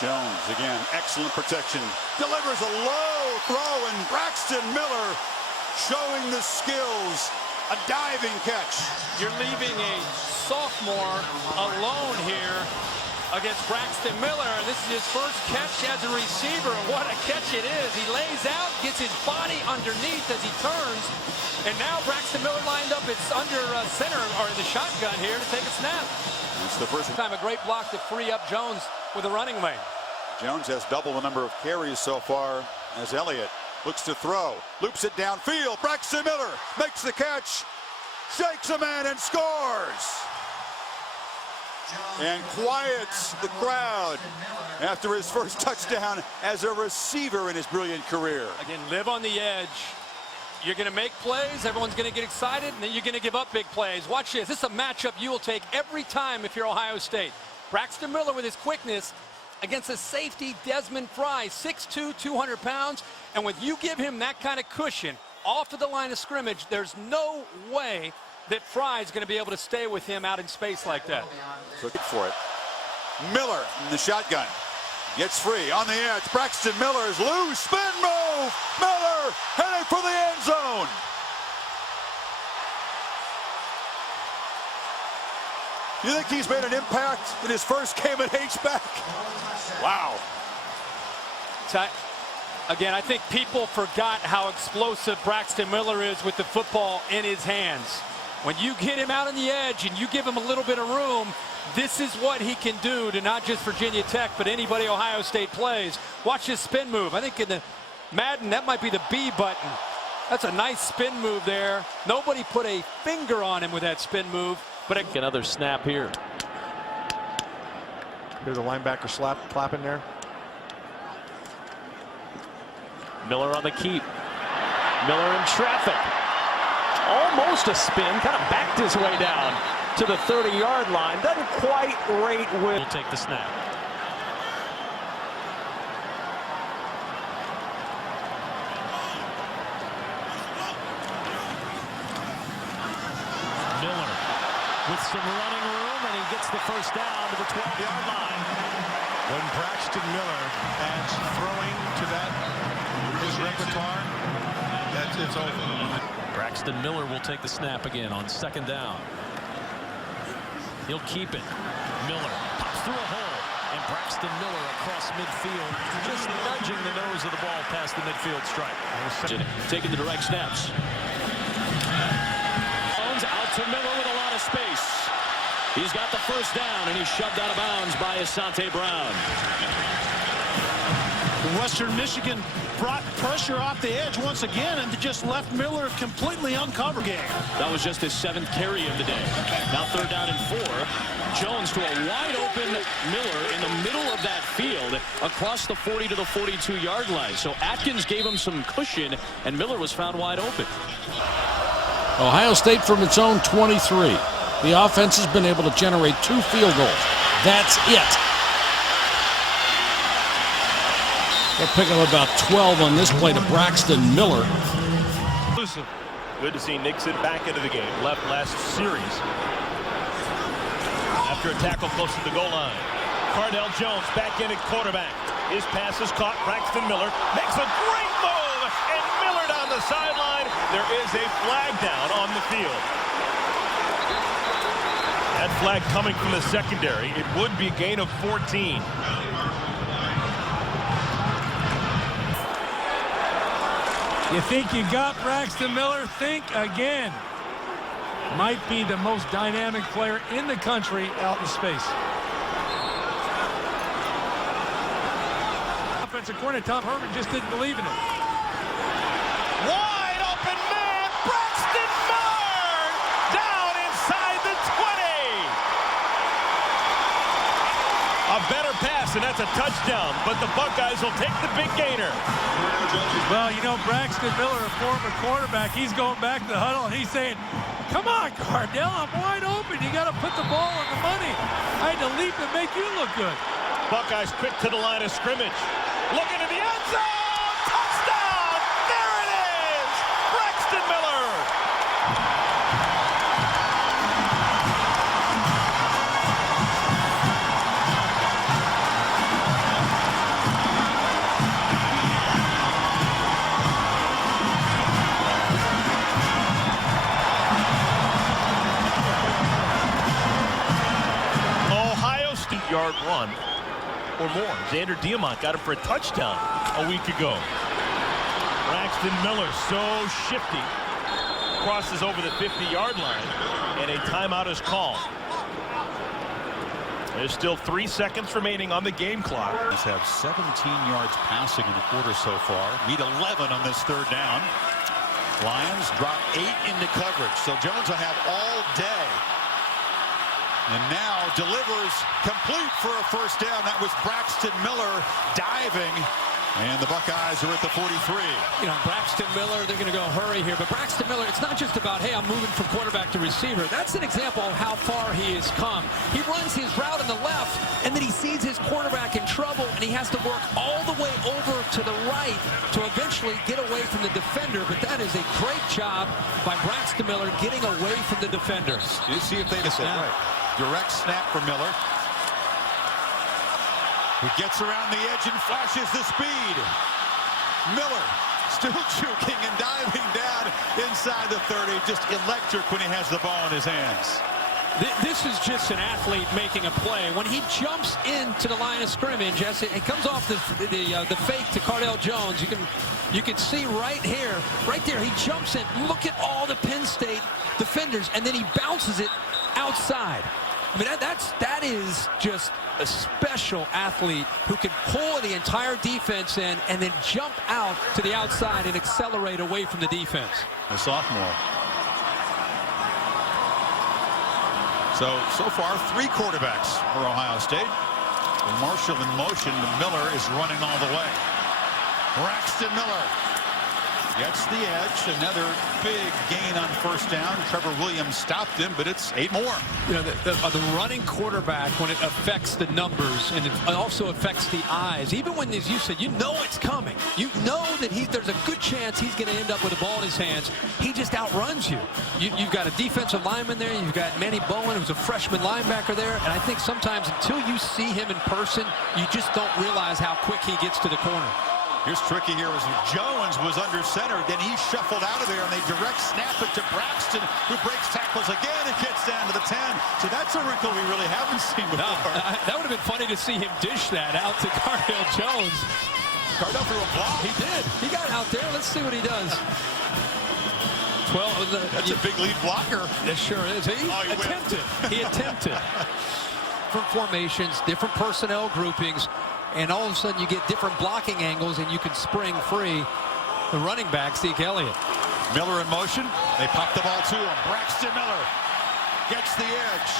Jones again, excellent protection. Delivers a low throw, and Braxton Miller showing the skills. A diving catch. You're leaving a sophomore alone here against Braxton Miller. This is his first catch as a receiver. What a catch it is. He lays out, gets his body underneath as he turns. And now Braxton Miller lined up. It's under center, or in the shotgun here to take a snap. It's the first time a great block to free up Jones with a running lane. Jones has double the number of carries so far as Elliott. Looks to throw, loops it downfield. Braxton Miller makes the catch, shakes a man and scores. And quiets the crowd after his first touchdown as a receiver in his brilliant career. Again, live on the edge. You're going to make plays, everyone's going to get excited, and then you're going to give up big plays. Watch this. This is a matchup you will take every time if you're Ohio State. Braxton Miller with his quickness against a safety, Desmond Fry, 6'2", 200 pounds. And when you give him that kind of cushion off of the line of scrimmage, there's no way that Fry is going to be able to stay with him out in space like that. So good for it. Miller in the shotgun. Gets free on the edge. Braxton Miller is loose. Spin move. Miller headed for the end zone. You think he's made an impact in his first game at H-back? Wow. Again, I think people forgot how explosive Braxton Miller is with the football in his hands. When you get him out on the edge and you give him a little bit of room, this is what he can do to not just Virginia Tech, but anybody Ohio State plays. Watch his spin move. I think in the Madden, that might be the B button. That's a nice spin move there. Nobody put a finger on him with that spin move. But another snap here. Hear the linebacker clapping there. Miller on the keep. Miller in traffic. Almost a spin, kind of backed his way down to the 30-yard line. Doesn't quite rate with. He'll take the snap. Miller with some running room, and he gets the first down to the 12-yard line. When Braxton Miller adds throwing to his repertoire, it's over. Braxton Miller will take the snap again on second down. He'll keep it. Miller pops through a hole, and Braxton Miller across midfield, just nudging the nose of the ball past the midfield stripe. Taking the direct snaps. Jones out to Miller with a lot of space. He's got the first down, and he's shoved out of bounds by Asante Brown. Western Michigan brought pressure off the edge once again and just left Miller completely uncovered. That was just his 7th carry of the day. Now 3rd down and 4. Jones to a wide open Miller in the middle of that field across the 40 to the 42-yard line. So Atkins gave him some cushion, and Miller was found wide open. Ohio State from its own 23. The offense has been able to generate 2 field goals. That's it. They're picking up about 12 on this play to Braxton Miller. Good to see Nixon back into the game. Left last series after a tackle close to the goal line. Cardell Jones back in at quarterback. His pass is caught. Braxton Miller makes a great move, and Miller down the sideline. There is a flag down on the field. That flag coming from the secondary. It would be a gain of 14. You think you got Braxton Miller? Think again. Might be the most dynamic player in the country out in space. Offensive coordinator Tom Herman just didn't believe in it. Wide open man, Braxton Miller, down inside the 20. A better pass, and that's a touchdown, but the Buckeyes will take the big gainer. Well, you know, Braxton Miller, a former quarterback, he's going back to the huddle, and he's saying, come on, Cardell, I'm wide open. You got to put the ball on the money. I had to leap and make you look good. Buckeyes quick to the line of scrimmage. Looking at the end zone. Touchdown! There it is! Braxton Miller! 8-yard run or more. Xander Diamont got him for a touchdown a week ago. Braxton Miller, so shifty, crosses over the 50-yard line, and a timeout is called. There's still 3 seconds remaining on the game clock. He's have 17 yards passing in the quarter so far. Need 11 on this third down. Lions drop 8 into coverage, so Jones will have all day. And now delivers complete for a first down. That was Braxton Miller diving. And the Buckeyes are at the 43. You know, Braxton Miller, they're going to go hurry here. But Braxton Miller, it's not just about, hey, I'm moving from quarterback to receiver. That's an example of how far he has come. He runs his route on the left, and then he sees his quarterback in trouble, and he has to work all the way over to the right to eventually get away from the defender. But that is a great job by Braxton Miller getting away from the defenders. You see if they get that right. Direct snap for Miller. He gets around the edge and flashes the speed. Miller still juking and diving down inside the 30. Just electric when he has the ball in his hands. This is just an athlete making a play. When he jumps into the line of scrimmage, as it comes off the fake to Cardell Jones, you can see right here, right there, he jumps in. Look at all the Penn State defenders, and then he bounces it outside. I mean, that is just a special athlete who can pull the entire defense in and then jump out to the outside and accelerate away from the defense. A sophomore. So far, 3 quarterbacks for Ohio State. Marshall in motion. Miller is running all the way. Braxton Miller gets the edge. Another big gain on first down. Trevor Williams stopped him, but it's 8 more. You know, the running quarterback, when it affects the numbers and it also affects the eyes, even when, as you said, you know it's coming. You know that there's a good chance he's going to end up with the ball in his hands. He just outruns you. You've got a defensive lineman there. You've got Manny Bowen, who's a freshman linebacker there. And I think sometimes until you see him in person, you just don't realize how quick he gets to the corner. Here's tricky here as Jones was under center. Then he shuffled out of there, and they direct snap it to Braxton, who breaks tackles again and gets down to the 10. So that's a wrinkle we really haven't seen before. No, that would have been funny to see him dish that out to Cardell Jones. Cardell threw a block. He did. He got out there. Let's see what he does. That's a big lead blocker. It sure is. He attempted. He attempted. Different formations, different personnel groupings. And all of a sudden you get different blocking angles and you can spring free. The running back, Zeke Elliott. Miller in motion. They pop the ball to him. Braxton Miller gets the edge.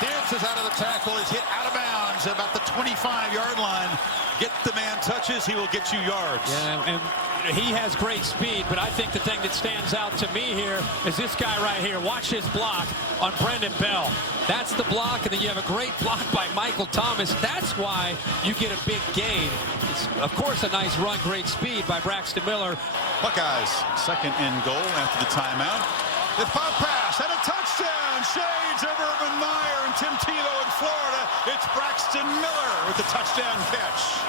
Dances out of the tackle. Is hit out of bounds at about the 25-yard line. Get the man touches, he will get you yards. Yeah, and he has great speed, but I think the thing that stands out to me here is this guy right here. Watch his block on Brendan Bell. That's the block, and then you have a great block by Michael Thomas. That's why you get a big gain. It's, of course, a nice run, great speed by Braxton Miller. Buckeyes, 2nd and goal after the timeout. The pop pass and a touchdown. Shades of Urban Meyer and Tim Tebow in Florida. It's Braxton Miller with the touchdown catch.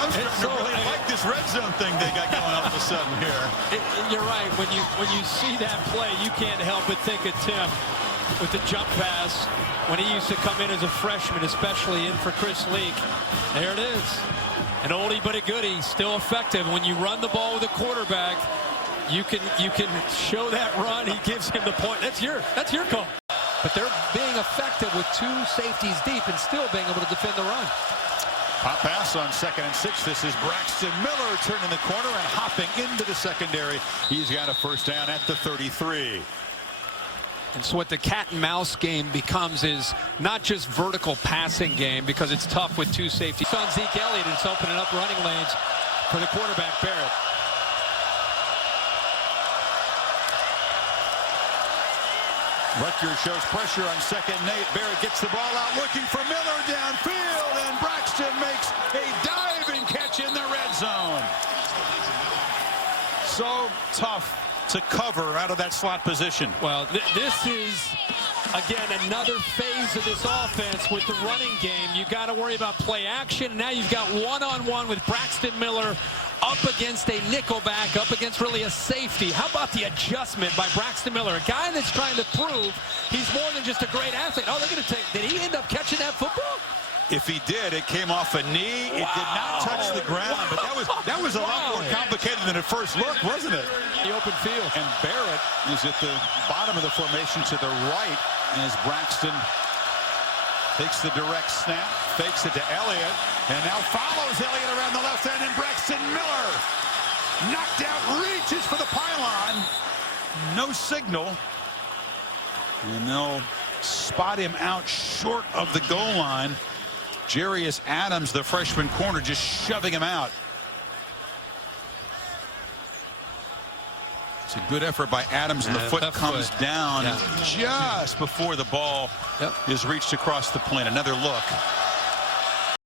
I'm starting to really like this red zone thing they got going all of a sudden here. You're right. When you see that play, you can't help but think of Tim with the jump pass when he used to come in as a freshman, especially in for Chris Leak. There it is. An oldie but a goodie, still effective. When you run the ball with a quarterback, you can show that run. He gives him the point. That's your call. But they're being effective with 2 safeties deep and still being able to defend the run. Pop pass on 2nd and 6. This is Braxton Miller turning the corner and hopping into the secondary. He's got a first down at the 33. And so what the cat and mouse game becomes is not just vertical passing game, because it's tough with 2 safeties. On Zeke Elliott, it's opening up running lanes for the quarterback, Barrett. Rutgers shows pressure on 2nd and 8. Barrett gets the ball out looking for Miller downfield, and Braxton makes a diving catch in the red zone. So tough to cover out of that slot position. Well, this is, again, another phase of this offense with the running game. You got to worry about play action. Now you've got one-on-one with Braxton Miller up against a nickelback, up against really a safety. How about the adjustment by Braxton Miller, a guy that's trying to prove He's more than just a great athlete. Oh, they're going to take. Did he end up catching that football? If he did, it came off a knee. It did not touch the ground, but that was a lot more complicated than at first look, wasn't it? The open field. And Barrett is at the bottom of the formation to the right as Braxton takes the direct snap, fakes it to Elliott, and now follows Elliott around the left end, and Braxton Miller knocked out, reaches for the pylon. No signal. And they'll spot him out short of the goal line. Jarius Adams, the freshman corner, just shoving him out. It's a good effort by Adams, and the foot comes down just before the ball is reached across the plane. Another look.